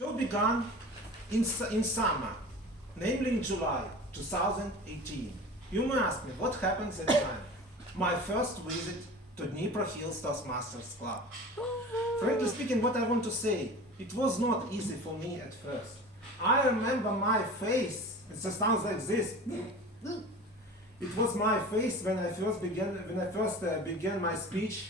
Show began in summer, namely in July 2018. You may ask me, what happened that time? My first visit to Dnipro Hills Toastmasters Club. Frankly speaking, what I want to say, it was not easy for me at first. I remember my face, it just sounds like this. It was my face when I first began my speech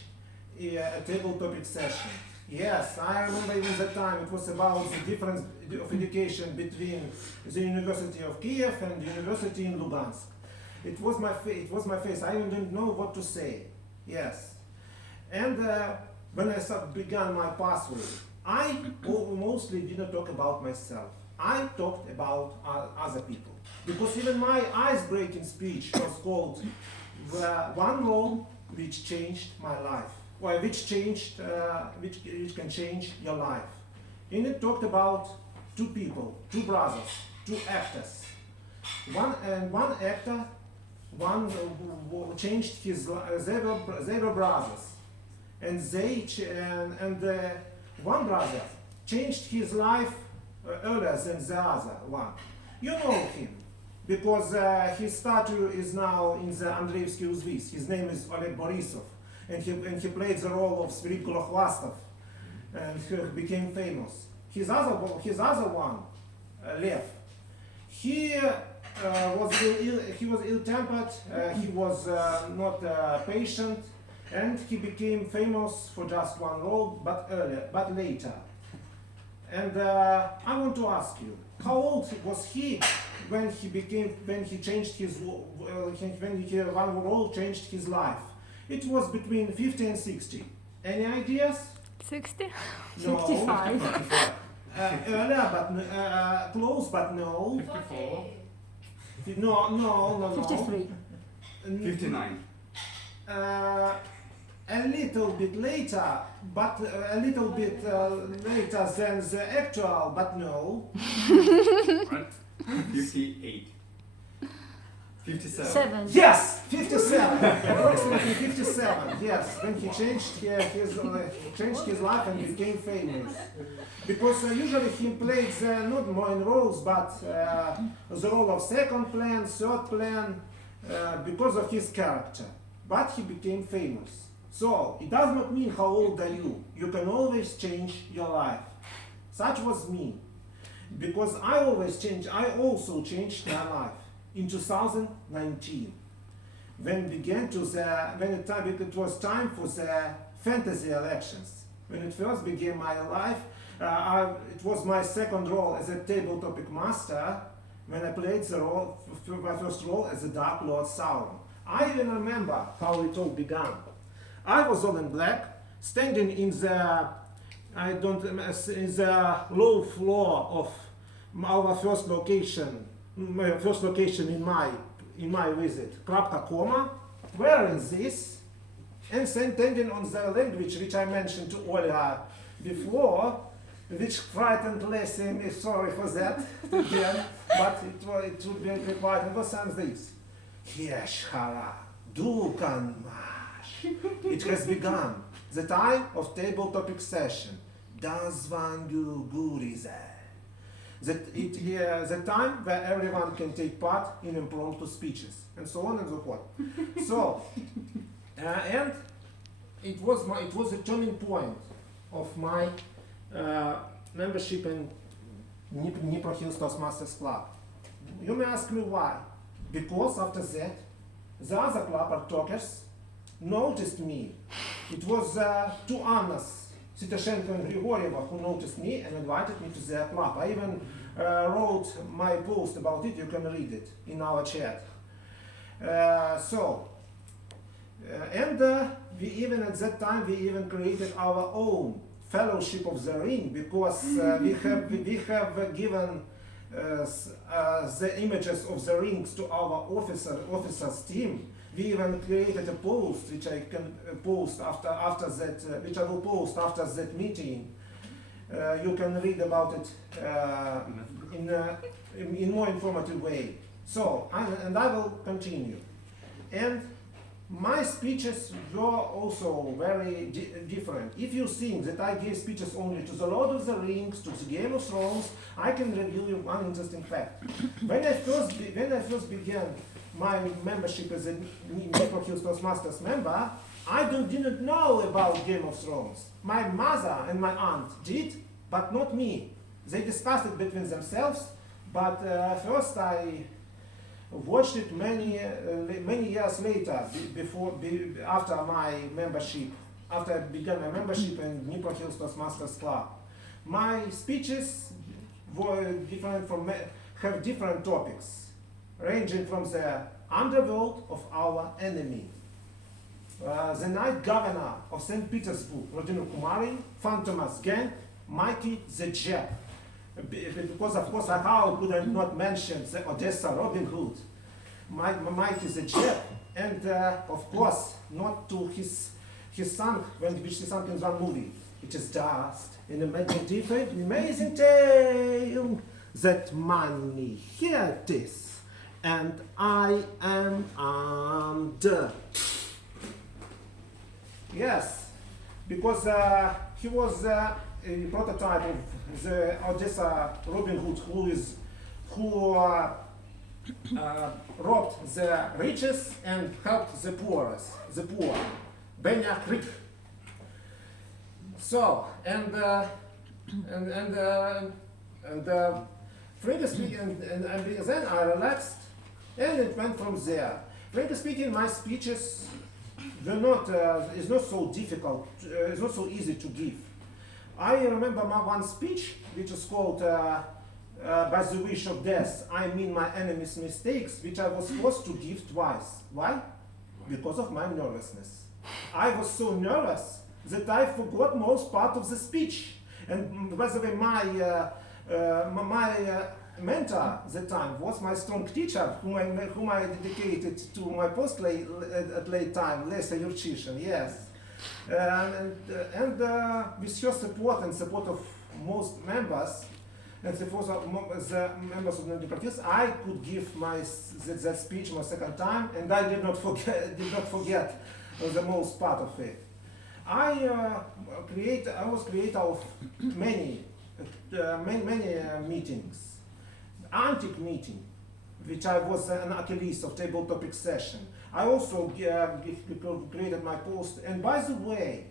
a table topic session. Yes, I remember even that time it was about the difference of education between the University of Kiev and the University in Lugansk. It was my face. I didn't know what to say. Yes, and when I began my pathway, I mostly didn't talk about myself. I talked about other people because even my ice-breaking speech was called "One Law Which Changed My Life." Well, which can change your life. And it talked about two people, two brothers, two actors. One actor, changed his life. They were brothers, and one brother changed his life earlier than the other one. You know him because his statue is now in the Andreevsky Uzvis. His name is Oleg Borisov. And he played the role of Spirit Kulokhlastov, and he became famous. His other one, Lev, he was ill-tempered. He was not patient, and he became famous for just one role, but later. And I want to ask you, how old was he when one role changed his life? It was between 50 and 60. Any ideas? 60? No. 65. Earlier, but close, but no. 54. No. 53. 59. A little bit later, but a little bit later than the actual, but no. Right? 58. 57. 7. Yes, 57. Approximately 57. Yes, when he changed his life and became famous. Because usually he played not main roles, but the role of second plan, third plan, because of his character. But he became famous. So it does not mean how old are you. You can always change your life. Such was me, because I also changed my life. In 2019, when it was time for the fantasy elections, when it first began my life, it was my second role as a table topic master when I played my first role as the Dark Lord Sauron. I even remember how it all began. I was all in black, standing in the low floor of our first location. My first location in my visit, Krapka Koma, wearing this and standing on the language which I mentioned to Olga before, which frightened Leslie, sorry for that again, but it would be required. It was something this. Yeshara, Dukan Mash. It has begun. The time of table topic session. Dazvangu Gurize. The time where everyone can take part in impromptu speeches, and so on and so forth. So, and it was a turning point of my membership in Dnipro Hills Toastmasters Club. You may ask me why. Because after that, the other club talkers noticed me. It was two Annas, Sitashenko and Grigorieva, who noticed me and invited me to their club. I even wrote my post about it. You can read it in our chat. We even at that time created our own Fellowship of the Ring, because we have given the images of the rings to our officers team. We even created a post which I can post after that, which I will post after that meeting. You can read about it in more informative way. So, I will continue. And My speeches were also very different. If you think that I gave speeches only to the Lord of the Rings, to the Game of Thrones, I can reveal you one interesting fact. When I first began my membership as a Dnipro Toastmasters member, I didn't know about Game of Thrones. My mother and my aunt did, but not me. They discussed it between themselves, but first I watched it many years later, after my membership, after I began my membership in Dnipro Hills Toastmasters Club. My speeches were have different topics, ranging from the underworld of our enemy, the night governor of St. Petersburg, Volodymyr Ukrainets, Phantom's gang, Mikey the Jap. Because of course, how could I not mention the Odessa Robin Hood, Mikey the Jap, and of course not to his son, which he sung in one movie, which is just in a different amazing tale that money here it is, and I am under. Yes, because he was a prototype of the Odessa Robin Hood, who robbed the richest and helped the poor. Benya Creek. So, frankly speaking, and then I relaxed, and it went from there. Frankly speaking, my speeches were not, it's not so difficult, it's not so easy to give. I remember my one speech, which is called By the Wish of Death, I Mean My Enemy's Mistakes, which I was forced to give twice. Why? Because of my nervousness. I was so nervous that I forgot most part of the speech. And by the way, my mentor at the time was my strong teacher, whom I dedicated to my post at late time, Lesa Yurchishin, yes. And with her support and support of most members, and support of the members of the Dnipro, I could give that speech my second time, and I did not forget the most part of it. I was creator of many meetings. Antique meeting, which I was an Achilles of table topic session. I also created my post. And by the way,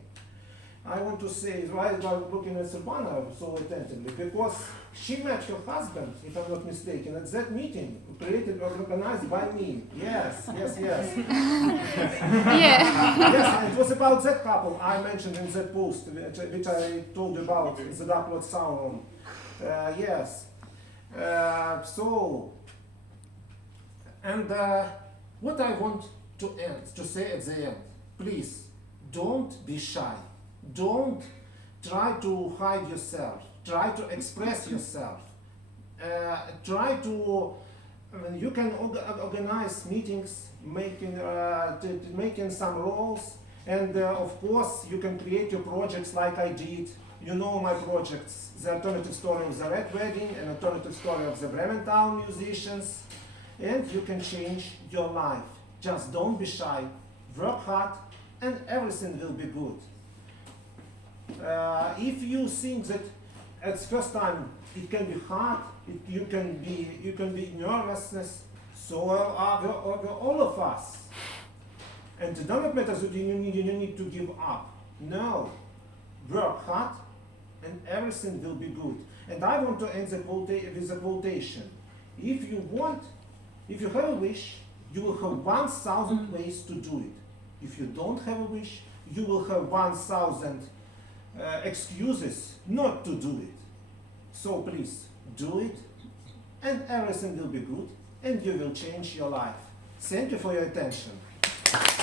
I want to say why I was looking at Silvana so attentively, because she met her husband, if I'm not mistaken, at that meeting, organized by me. Yes. Yeah. Yes, and it was about that couple I mentioned in that post, which I told you about in the Dark Sound Room. Yes. What I want to say at the end, please don't be shy. Don't try to hide yourself. Try to express yourself. You can organize meetings, making some roles, and of course you can create your projects like I did. You know my projects, the alternative story of the Red Wedding and alternative story of the Brementown musicians, and you can change your life. Just don't be shy, work hard, and everything will be good. If you think that at first time it can be hard, you can be nervousness, so are all of us. And it doesn't matter that you need to give up. No, work hard, and everything will be good. And I want to end with a quotation. If you have a wish, you will have 1,000 ways to do it. If you don't have a wish, you will have 1,000 excuses not to do it. So please, do it, and everything will be good, and you will change your life. Thank you for your attention.